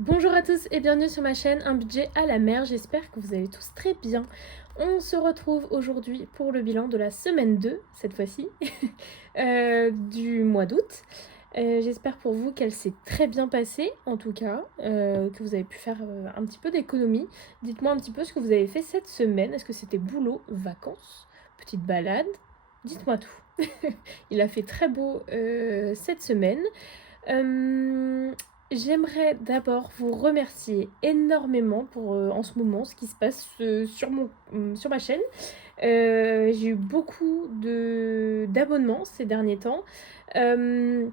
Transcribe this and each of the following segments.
Bonjour à tous et bienvenue sur ma chaîne Un budget à la mer, j'espère que vous allez tous très bien. On se retrouve aujourd'hui pour le bilan de la semaine 2, cette fois-ci, du mois d'août. J'espère pour vous qu'elle s'est très bien passée, en tout cas, que vous avez pu faire un petit peu d'économie. Dites-moi un petit peu ce que vous avez fait cette semaine. Est-ce que c'était boulot, vacances, petite balade? Dites-moi tout. Il a fait très beau cette semaine. J'aimerais d'abord vous remercier énormément pour en ce moment ce qui se passe sur ma chaîne. J'ai eu beaucoup d'abonnements ces derniers temps. Euh,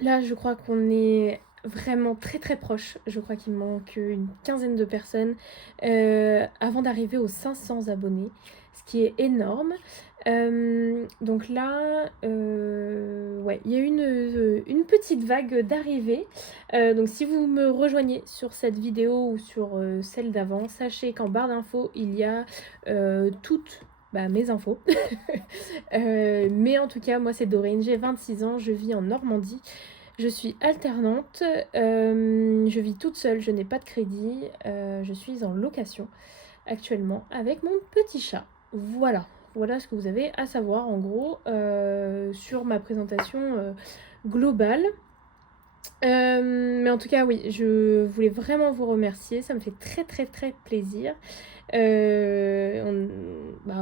Là, je crois qu'on est vraiment très très proche. Je crois qu'il manque une quinzaine de personnes avant d'arriver aux 500 abonnés, ce qui est énorme. Donc là, ouais, il y a une petite vague d'arrivée. Donc si vous me rejoignez sur cette vidéo ou sur celle d'avant, sachez qu'en barre d'infos, il y a toutes mes infos. Mais en tout cas, moi c'est Dorine, j'ai 26 ans, je vis en Normandie. Je suis alternante, je vis toute seule, je n'ai pas de crédit, je suis en location actuellement avec mon petit chat. Voilà ce que vous avez à savoir en gros sur ma présentation globale. Mais en tout cas, oui, je voulais vraiment vous remercier, ça me fait très très très plaisir.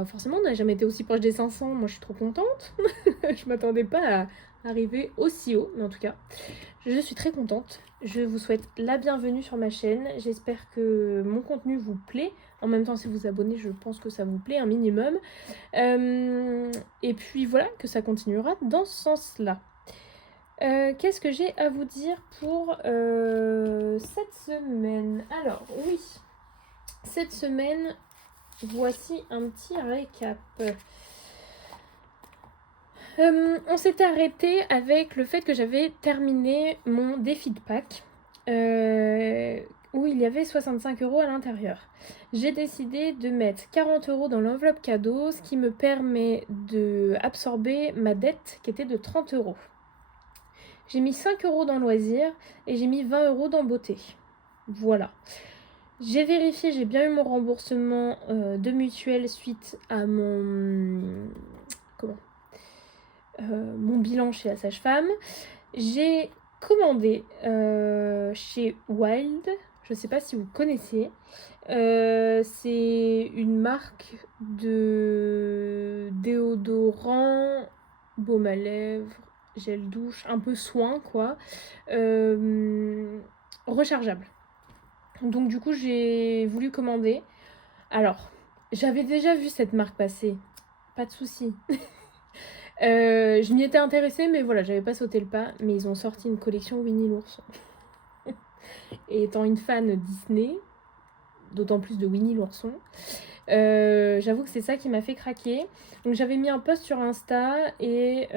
Forcément, on n'a jamais été aussi proche des 500, moi je suis trop contente. Je m'attendais pas à arriver aussi haut, mais en tout cas, je suis très contente. Je vous souhaite la bienvenue sur ma chaîne. J'espère que mon contenu vous plaît. En même temps, si vous abonnez, je pense que ça vous plaît un minimum. Et puis voilà, que ça continuera dans ce sens-là. Qu'est-ce que j'ai à vous dire pour cette semaine? Alors, oui, cette semaine, voici un petit récap. On s'était arrêté avec le fait que j'avais terminé mon défi de Pâques, où il y avait 65 € à l'intérieur. J'ai décidé de mettre 40 € dans l'enveloppe cadeau, ce qui me permet d'absorber ma dette qui était de 30 €. J'ai mis 5 € dans loisirs et j'ai mis 20 € dans beauté. Voilà. J'ai vérifié, j'ai bien eu mon remboursement de mutuelle suite à mon bilan chez la sage-femme. J'ai commandé chez Wild, je ne sais pas si vous connaissez. C'est une marque de déodorant, baume à lèvres, gel douche, un peu soin quoi, rechargeable. Donc du coup j'ai voulu commander. Alors, j'avais déjà vu cette marque passer, pas de souci. Je m'y étais intéressée, mais voilà, j'avais pas sauté le pas. Mais ils ont sorti une collection Winnie l'ourson. Et étant une fan Disney, d'autant plus de Winnie l'ourson, j'avoue que c'est ça qui m'a fait craquer. Donc j'avais mis un post sur Insta et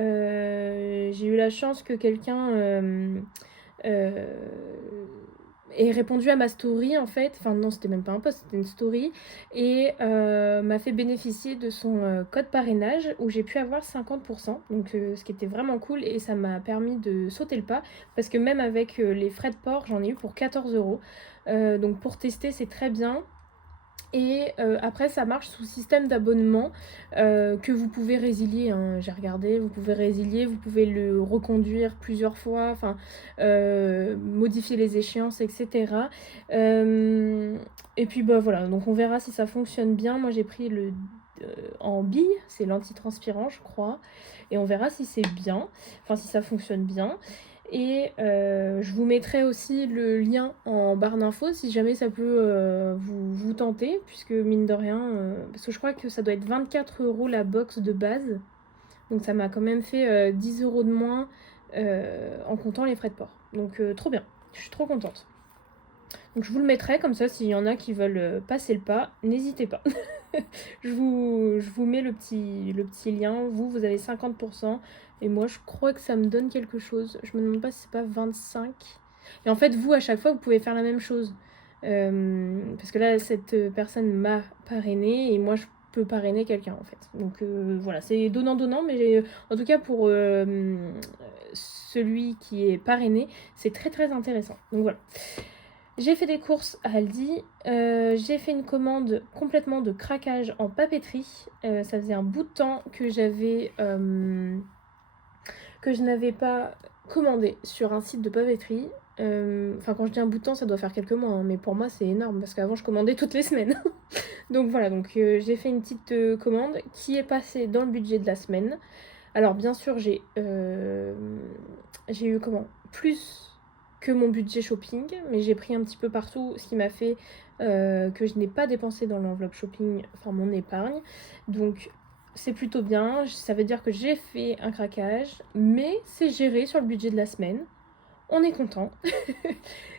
j'ai eu la chance que quelqu'un ait répondu à ma story en fait. Enfin non, c'était même pas un post, c'était une story. Et m'a fait bénéficier de son code parrainage où j'ai pu avoir 50%. Donc ce qui était vraiment cool et ça m'a permis de sauter le pas. Parce que même avec les frais de port, j'en ai eu pour 14 €. Donc pour tester, c'est très bien. Et après, ça marche sous système d'abonnement que vous pouvez résilier, hein. J'ai regardé, vous pouvez résilier, vous pouvez le reconduire plusieurs fois, enfin, modifier les échéances, etc. Et puis, voilà, donc on verra si ça fonctionne bien. Moi, j'ai pris en bille, c'est l'antitranspirant, je crois. Et on verra si c'est bien, enfin, si ça fonctionne bien. Et je vous mettrai aussi le lien en barre d'infos si jamais ça peut vous tenter, puisque mine de rien, parce que je crois que ça doit être 24 € la box de base, donc ça m'a quand même fait 10 € de moins en comptant les frais de port. Donc trop bien, je suis trop contente. Donc je vous le mettrai comme ça, s'il y en a qui veulent passer le pas, n'hésitez pas. je vous mets le petit lien, vous avez 50%, et moi je crois que ça me donne quelque chose. Je me demande pas si c'est pas 25. Et en fait, vous, à chaque fois, vous pouvez faire la même chose. Parce que là, cette personne m'a parrainé, et moi je peux parrainer quelqu'un en fait. Donc voilà, c'est donnant-donnant, mais en tout cas pour celui qui est parrainé, c'est très très intéressant. Donc voilà. J'ai fait des courses à Aldi. J'ai fait une commande complètement de craquage en papeterie. Ça faisait un bout de temps que je n'avais pas commandé sur un site de papeterie. Enfin, quand je dis un bout de temps, ça doit faire quelques mois, hein, mais pour moi, c'est énorme parce qu'avant, je commandais toutes les semaines. Donc voilà, j'ai fait une petite commande qui est passée dans le budget de la semaine. Alors, bien sûr, j'ai eu plus que mon budget shopping, mais j'ai pris un petit peu partout, ce qui m'a fait que je n'ai pas dépensé dans l'enveloppe shopping, enfin mon épargne. Donc c'est plutôt bien, ça veut dire que j'ai fait un craquage, mais c'est géré sur le budget de la semaine. On est content.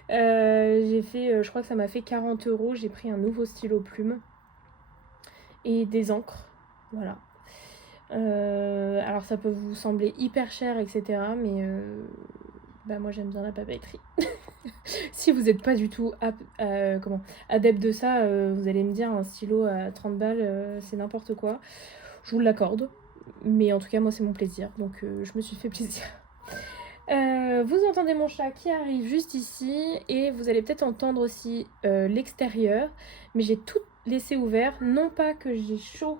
J'ai fait, je crois que ça m'a fait 40 €. J'ai pris un nouveau stylo plume et des encres. Voilà. Alors ça peut vous sembler hyper cher, etc. Mais moi j'aime bien la papeterie. Si vous n'êtes pas du tout adepte de ça, vous allez me dire un stylo à 30 balles, c'est n'importe quoi. Je vous l'accorde. Mais en tout cas, moi c'est mon plaisir. Donc je me suis fait plaisir. Vous entendez mon chat qui arrive juste ici. Et vous allez peut-être entendre aussi l'extérieur. Mais j'ai tout laissé ouvert. Non pas que j'ai chaud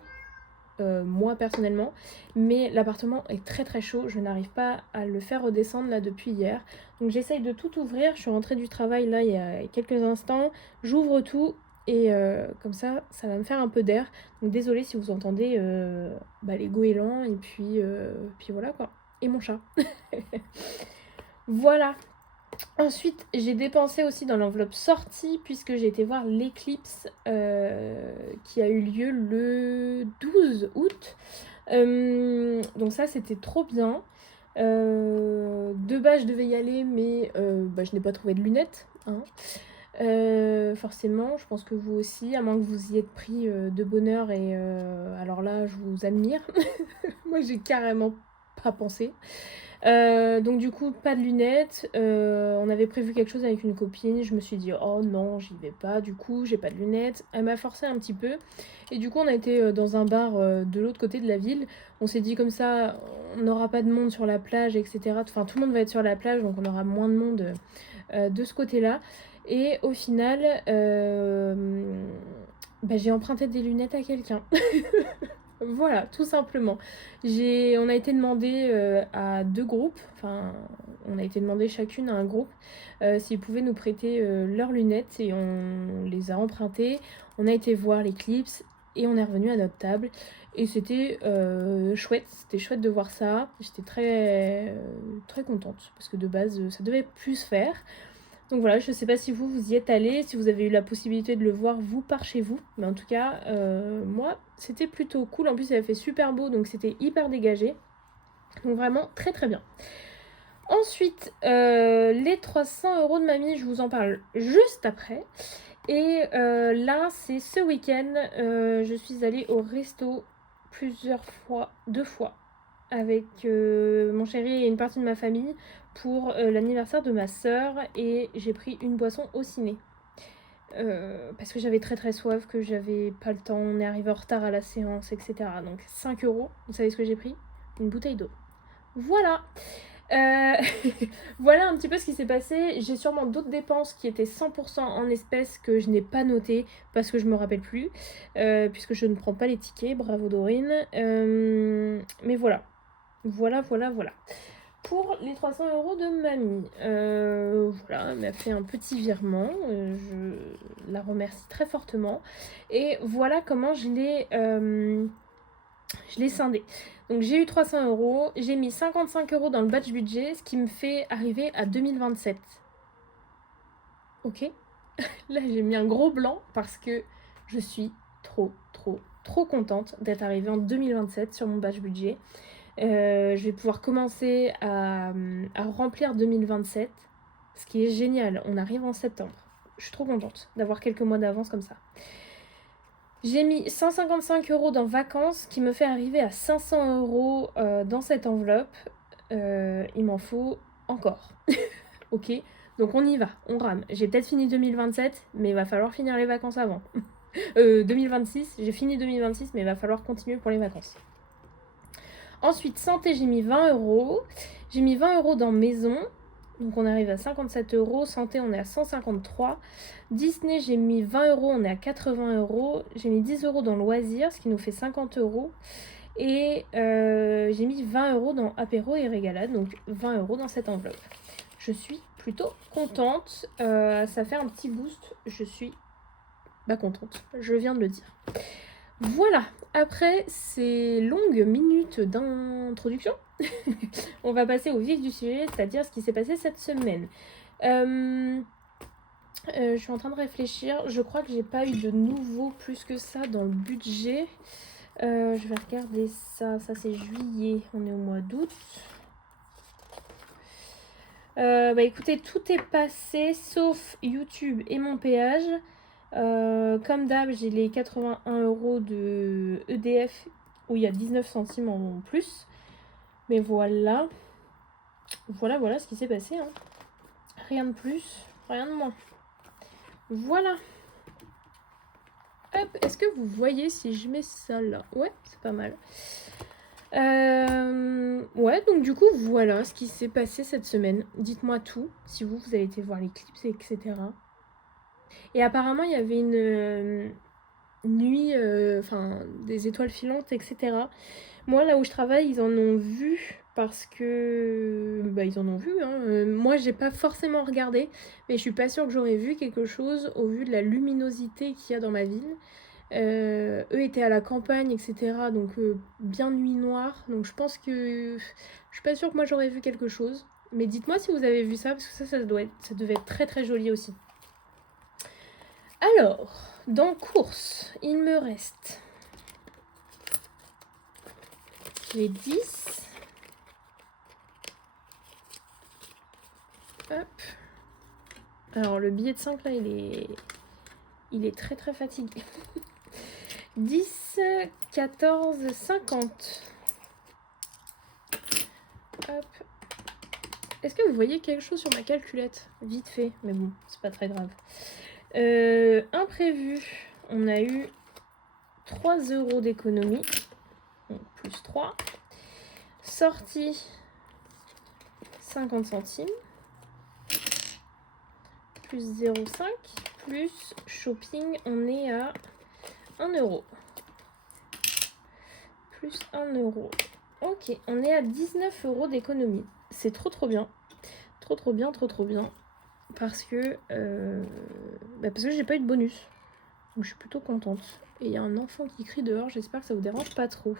moi personnellement, mais l'appartement est très très chaud, je n'arrive pas à le faire redescendre là depuis hier, donc j'essaye de tout ouvrir. Je suis rentrée du travail là il y a quelques instants, j'ouvre tout et comme ça va me faire un peu d'air, donc désolée si vous entendez les goélands et puis voilà quoi, et mon chat. Voilà. Ensuite, j'ai dépensé aussi dans l'enveloppe sortie puisque j'ai été voir l'éclipse qui a eu lieu le 12 août. Donc ça, c'était trop bien. De base, je devais y aller, mais je n'ai pas trouvé de lunettes. Hein. Forcément, je pense que vous aussi, à moins que vous y êtes pris de bonne heure. Et alors là, je vous admire. Moi, j'ai carrément pas pensé. Donc du coup pas de lunettes, on avait prévu quelque chose avec une copine, je me suis dit oh non j'y vais pas, du coup j'ai pas de lunettes, elle m'a forcé un petit peu et du coup on a été dans un bar de l'autre côté de la ville, on s'est dit comme ça on n'aura pas de monde sur la plage, etc. Enfin tout le monde va être sur la plage donc on aura moins de monde de ce côté là, et au final j'ai emprunté des lunettes à quelqu'un. Voilà, tout simplement. On a été demandé à 2 groupes, enfin, on a été demandé chacune à un groupe s'ils pouvaient nous prêter leurs lunettes et on les a empruntées. On a été voir l'éclipse et on est revenu à notre table. Et c'était chouette de voir ça. J'étais très, très contente parce que de base, ça devait plus se faire. Donc voilà, je ne sais pas si vous y êtes allé, si vous avez eu la possibilité de le voir vous par chez vous. Mais en tout cas, moi, c'était plutôt cool. En plus, il avait fait super beau, donc c'était hyper dégagé. Donc vraiment, très très bien. Ensuite, les 300 € de mamie, je vous en parle juste après. Et là, c'est ce week-end, je suis allée au resto plusieurs fois, 2 fois, avec mon chéri et une partie de ma famille pour l'anniversaire de ma sœur, et j'ai pris une boisson au ciné. Parce que j'avais très très soif, que j'avais pas le temps, on est arrivé en retard à la séance, etc. Donc 5 €, vous savez ce que j'ai pris? Une bouteille d'eau. Voilà. Voilà un petit peu ce qui s'est passé. J'ai sûrement d'autres dépenses qui étaient 100% en espèces que je n'ai pas notées parce que je me rappelle plus, puisque je ne prends pas les tickets. Bravo Dorine. Mais voilà. Voilà. Pour les 300 € de mamie, voilà, elle m'a fait un petit virement, je la remercie très fortement. Et voilà comment je l'ai scindé. Donc j'ai eu 300 €, j'ai mis 55 € dans le batch budget, ce qui me fait arriver à 2027. Ok. Là j'ai mis un gros blanc parce que je suis trop contente d'être arrivée en 2027 sur mon batch budget. Je vais pouvoir commencer à remplir 2027, ce qui est génial. On arrive en septembre. Je suis trop contente d'avoir quelques mois d'avance comme ça. J'ai mis 155 € dans vacances, qui me fait arriver à 500 € dans cette enveloppe. Il m'en faut encore. Ok, donc on y va, on rame. J'ai peut-être fini 2027, mais il va falloir finir les vacances avant. 2026, j'ai fini 2026, mais il va falloir continuer pour les vacances. Ensuite, santé, j'ai mis 20 €. J'ai mis 20 € dans maison. Donc on arrive à 57 €. Santé, on est à 153. Disney, j'ai mis 20 €, on est à 80 €. J'ai mis 10 € dans loisirs, ce qui nous fait 50 €. Et j'ai mis 20 € dans apéro et régalade, donc 20 € dans cette enveloppe. Je suis plutôt contente. Ça fait un petit boost. Je suis contente. Je viens de le dire. Voilà. Après ces longues minutes d'introduction, on va passer au vif du sujet, c'est-à-dire ce qui s'est passé cette semaine. Je suis en train de réfléchir. Je crois que j'ai pas eu de nouveau plus que ça dans le budget. Je vais regarder ça. Ça, c'est juillet. On est au mois d'août. Écoutez, tout est passé sauf YouTube et mon péage. Comme d'hab, j'ai les 81 € de EDF où il y a 19 centimes en plus. Mais voilà. Voilà ce qui s'est passé. Hein. Rien de plus, rien de moins. Voilà. Hop, est-ce que vous voyez si je mets ça là? Ouais, c'est pas mal. Ouais, donc du coup, voilà ce qui s'est passé cette semaine. Dites-moi tout, si vous avez été voir les clips, etc. Et apparemment, il y avait une nuit, des étoiles filantes, etc. Moi, là où je travaille, ils en ont vu parce que... ils en ont vu, hein. Moi, j'ai pas forcément regardé, mais je suis pas sûre que j'aurais vu quelque chose au vu de la luminosité qu'il y a dans ma ville. Eux étaient à la campagne, etc. Donc bien nuit noire. Donc je pense que... Je suis pas sûre que moi j'aurais vu quelque chose. Mais dites-moi si vous avez vu ça, parce que ça devait être très très joli aussi. Alors, dans course, il me reste... J'ai 10. Hop. Alors le billet de 5 là, il est très très fatigué. 10, 14, 50. Hop. Est-ce que vous voyez quelque chose sur ma calculette? Vite fait, mais bon, c'est pas très grave. Imprévu, on a eu 3 € d'économie. Donc, plus 3. Sortie, 50 centimes. Plus 0,5. Plus shopping, on est à 1 €. Plus 1 €. Ok, on est à 19 € d'économie. C'est trop bien. Trop bien. Parce que j'ai pas eu de bonus. Donc je suis plutôt contente. Et il y a un enfant qui crie dehors. J'espère que ça vous dérange pas trop.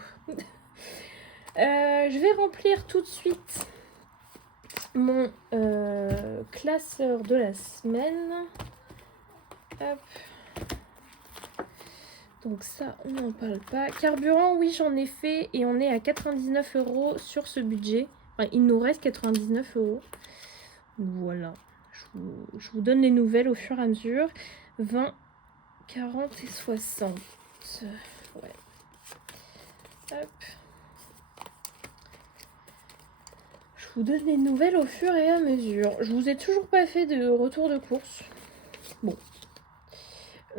Je vais remplir tout de suite mon classeur de la semaine. Hop. Donc ça, on n'en parle pas. Carburant, oui, j'en ai fait. Et on est à 99 € sur ce budget. Enfin, il nous reste 99 €. Voilà. Je vous donne les nouvelles au fur et à mesure. 20, 40 et 60. Ouais. Hop. Je vous donne les nouvelles au fur et à mesure. Je vous ai toujours pas fait de retour de course. Bon.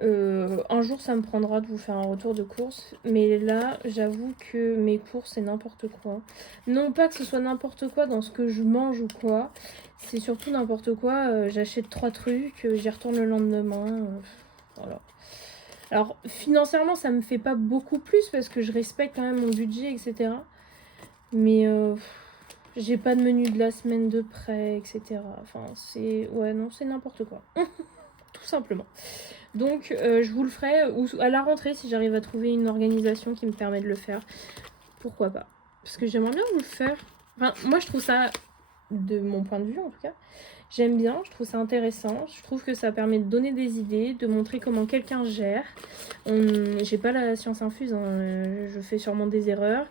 Un jour, ça me prendra de vous faire un retour de course. Mais là, j'avoue que mes courses, c'est n'importe quoi. Non pas que ce soit n'importe quoi dans ce que je mange ou quoi. C'est surtout n'importe quoi. J'achète 3 trucs, j'y retourne le lendemain. Voilà. Alors, financièrement, ça me fait pas beaucoup plus parce que je respecte quand même mon budget, etc. Mais j'ai pas de menu de la semaine de prêt, etc. Enfin, c'est... Ouais, non, c'est n'importe quoi. Tout simplement. Donc, je vous le ferai ou à la rentrée si j'arrive à trouver une organisation qui me permet de le faire. Pourquoi pas? Parce que j'aimerais bien vous le faire. Enfin, moi, je trouve ça, de mon point de vue en tout cas, j'aime bien, je trouve ça intéressant. Je trouve que ça permet de donner des idées, de montrer comment quelqu'un gère. J'ai pas la science infuse, hein, je fais sûrement des erreurs.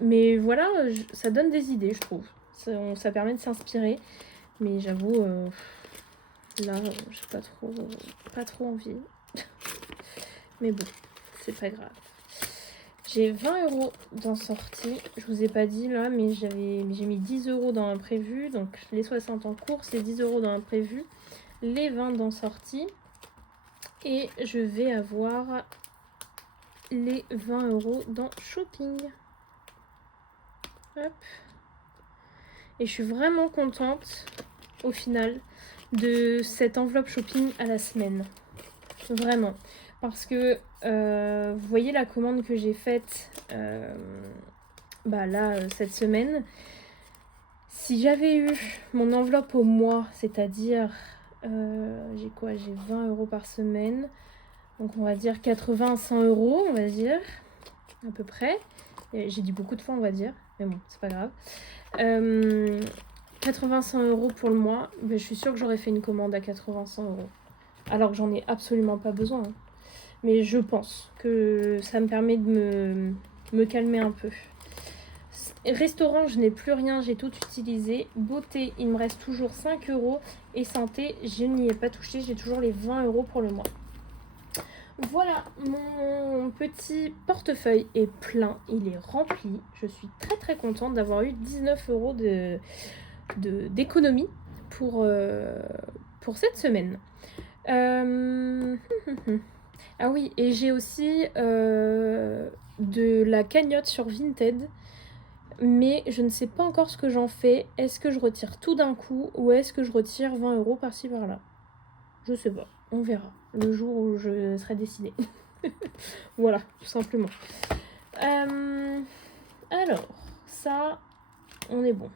Mais voilà, ça donne des idées, je trouve. Ça permet de s'inspirer. Mais j'avoue, là, j'ai pas trop envie. Mais bon, c'est pas grave. J'ai 20 € dans sortie. Je vous ai pas dit là, mais j'ai mis 10 € dans imprévu. Donc les 60 en course, les 10 € dans imprévu, les 20 dans sortie. Et je vais avoir les 20 € dans shopping. Hop. Et je suis vraiment contente, au final, de cette enveloppe shopping à la semaine. Vraiment. Parce que, vous voyez la commande que j'ai faite cette semaine. Si j'avais eu mon enveloppe au mois, c'est-à-dire, j'ai quoi? J'ai 20 € par semaine. Donc on va dire 80 à 100 €, on va dire, à peu près. J'ai dit beaucoup de fois, on va dire, mais bon, c'est pas grave. 80-100 € pour le mois, ben, je suis sûre que j'aurais fait une commande à 80-100 €. Alors que j'en ai absolument pas besoin. Hein. Mais je pense que ça me permet de me calmer un peu. Restaurant, je n'ai plus rien, j'ai tout utilisé. Beauté, il me reste toujours 5 €. Et santé, je n'y ai pas touché, j'ai toujours les 20 € pour le mois. Voilà, mon petit portefeuille est plein, il est rempli. Je suis très très contente d'avoir eu 19 € d'économie pour cette semaine. Ah oui, et j'ai aussi de la cagnotte sur Vinted, mais je ne sais pas encore ce que j'en fais. Est-ce que je retire tout d'un coup ou est-ce que je retire 20 € par-ci par-là? Je sais pas, on verra le jour où je serai décidée. Voilà, tout simplement. Alors, ça, on est bon.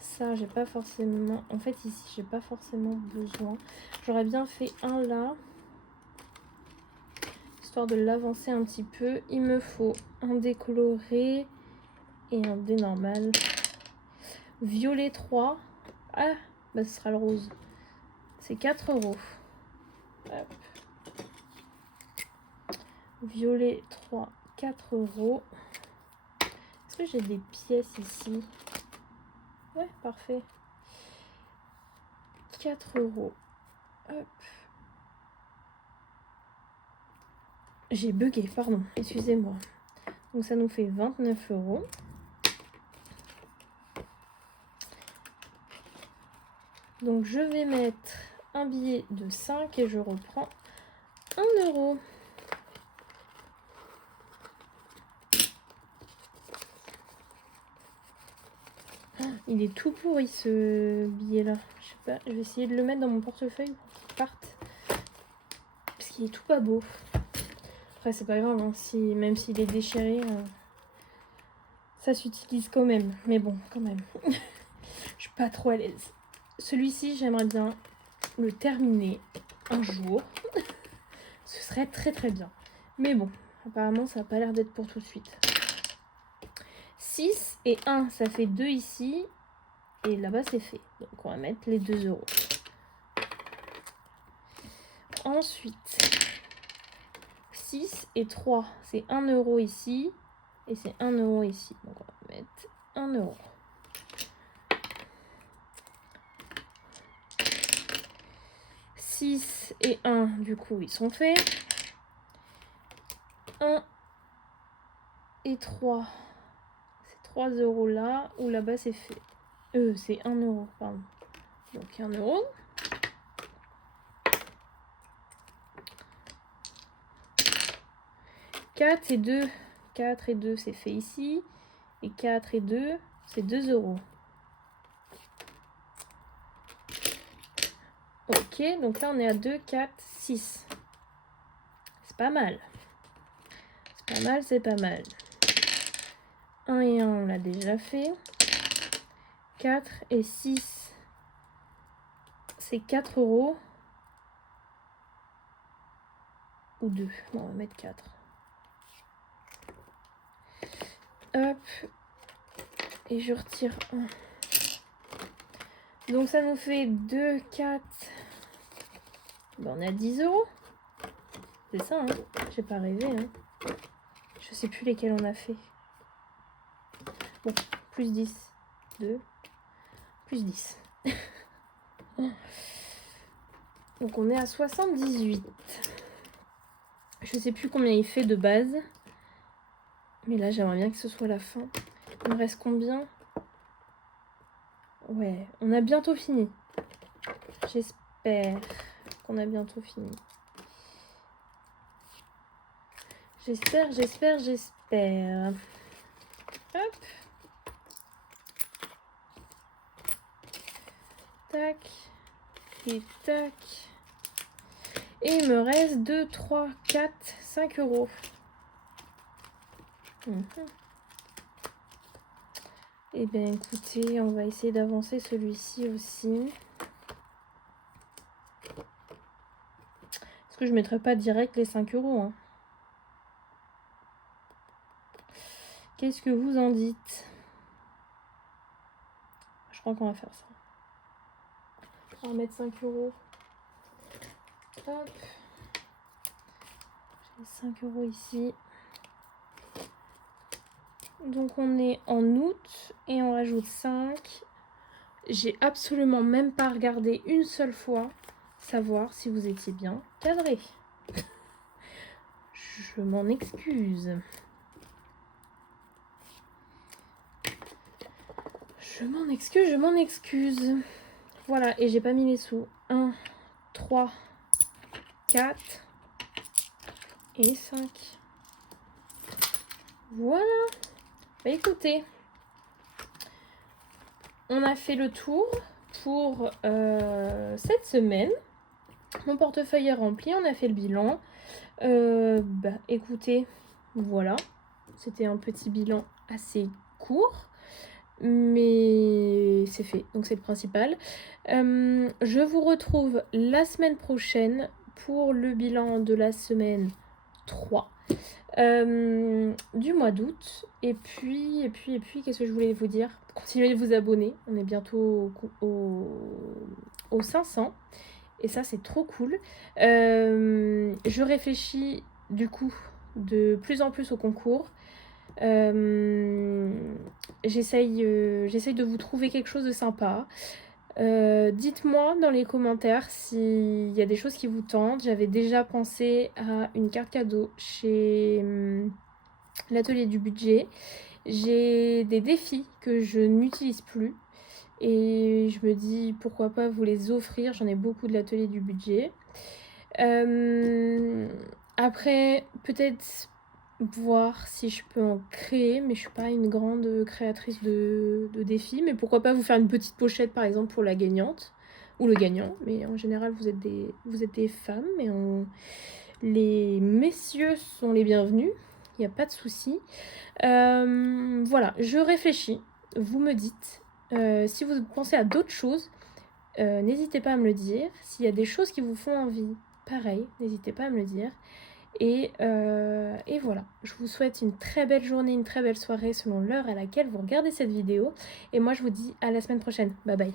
Ça, j'ai pas forcément... En fait, ici, j'ai pas forcément besoin. J'aurais bien fait un là. Histoire de l'avancer un petit peu. Il me faut un dé coloré et un dé normal. Violet 3. Ah, bah ce sera le rose. C'est 4 €. Hop. Violet 3, 4 €. Est-ce que j'ai des pièces ici? Ouais, parfait. 4 €. Hop. J'ai bugué, pardon, excusez-moi. Donc ça nous fait 29 €. Donc je vais mettre un billet de 5 et je reprends 1 €. Il est tout pourri ce billet là. Je sais pas, je vais essayer de le mettre dans mon portefeuille pour qu'il parte. Parce qu'il est tout pas beau. Après c'est pas grave, hein, même s'il est déchiré, ça s'utilise quand même. Mais bon, quand même. Je suis pas trop à l'aise. Celui-ci, j'aimerais bien le terminer un jour. Ce serait très très bien. Mais bon, apparemment ça n'a pas l'air d'être pour tout de suite. 6 et 1, ça fait 2 ici. Et là-bas, c'est fait. Donc, on va mettre les 2 €. Ensuite, 6 et 3, c'est 1 € ici. Et c'est 1 € ici. Donc, on va mettre 1 €. « 6 et 1, du coup, ils sont faits. 1 et 3, c'est 3 € là. Ou là-bas, c'est fait. C'est 1 €, pardon. Donc, 1 €. « 4 et 2, 4 et 2, c'est fait ici. Et 4 et 2, c'est 2 €. Ok, donc là on est à 2, 4, 6. C'est pas mal. C'est pas mal, c'est pas mal. 1 et 1, on l'a déjà fait. 4 et 6, c'est 4 €. Ou 2. Non, on va mettre 4. Hop. Et je retire 1. Donc ça nous fait 2, 4. Ben, on est à 10 €. C'est ça, hein. J'ai pas rêvé, hein. Je sais plus lesquels on a fait. Bon, plus 10. 2. Plus 10. Donc on est à 78. Je sais plus combien il fait de base. Mais là, j'aimerais bien que ce soit la fin. Il me reste combien? Ouais, on a bientôt fini. J'espère qu'on a bientôt fini. J'espère. Hop. tac, et tac. Et il me reste 2, 3, 4, 5 euros. Eh bien écoutez, on va essayer d'avancer celui-ci aussi. Est-ce que je ne mettrai pas direct les 5 euros hein. Qu'est-ce que vous en dites? Je crois qu'on va faire ça. On va mettre 5 euros. Hop. J'ai 5 euros ici. Donc on est en août et on rajoute 5. J'ai absolument même pas regardé une seule fois savoir si vous étiez bien cadré. Je m'en excuse. Je m'en excuse. Voilà, et j'ai pas mis les sous. 1, 3, 4 et 5. Voilà. Bah écoutez, on a fait le tour pour cette semaine. Mon portefeuille est rempli, on a fait le bilan. Bah écoutez, voilà. C'était un petit bilan assez court. Mais c'est fait, donc c'est le principal. Je vous retrouve la semaine prochaine pour le bilan de la semaine 3 du mois d'août. Et puis, qu'est-ce que je voulais vous dire? Continuez de vous abonner, on est bientôt au 500. Et ça, c'est trop cool. Je réfléchis du coup de plus en plus au concours. J'essaye de vous trouver quelque chose de sympa. Dites-moi dans les commentaires s'il y a des choses qui vous tentent. J'avais déjà pensé à une carte cadeau chez l'atelier du budget. J'ai des défis que je n'utilise plus et je me dis pourquoi pas vous les offrir. J'en ai beaucoup de l'atelier du budget. Après, peut-être voir si je peux en créer, mais je suis pas une grande créatrice de défis. Mais pourquoi pas vous faire une petite pochette par exemple pour la gagnante ou le gagnant. Mais en général vous êtes des femmes et les messieurs sont les bienvenus. Il n'y a pas de souci. Voilà, je réfléchis. Vous me dites si vous pensez à d'autres choses. N'hésitez pas à me le dire. S'il y a des choses qui vous font envie, pareil, n'hésitez pas à me le dire. Et voilà, je vous souhaite une très belle journée, une très belle soirée selon l'heure à laquelle vous regardez cette vidéo. Et moi, je vous dis à la semaine prochaine. Bye bye.